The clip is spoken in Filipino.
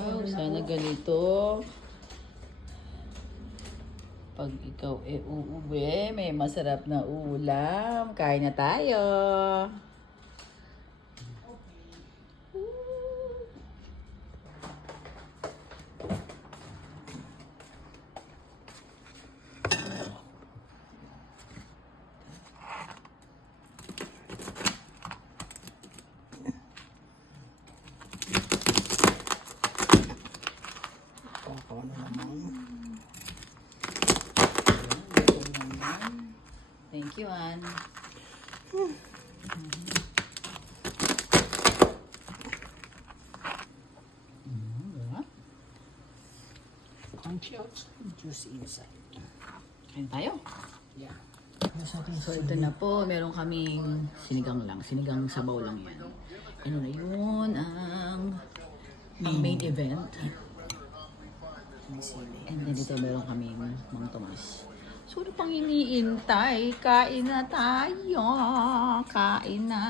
Wow, sana ganito. Pag ikaw uuwi, may masarap na ulam. Kain na tayo. Thank you, Ann. Crunchy outside, juicy inside. Kain tayo. Yeah. So ito na po, meron kaming sinigang lang. Sinigang sabaw lang yan. Ano na yun? Ang main event. And then dito meron kaming Mang Tomas. So ano pang iniintay? Kain na tayo. Kain na.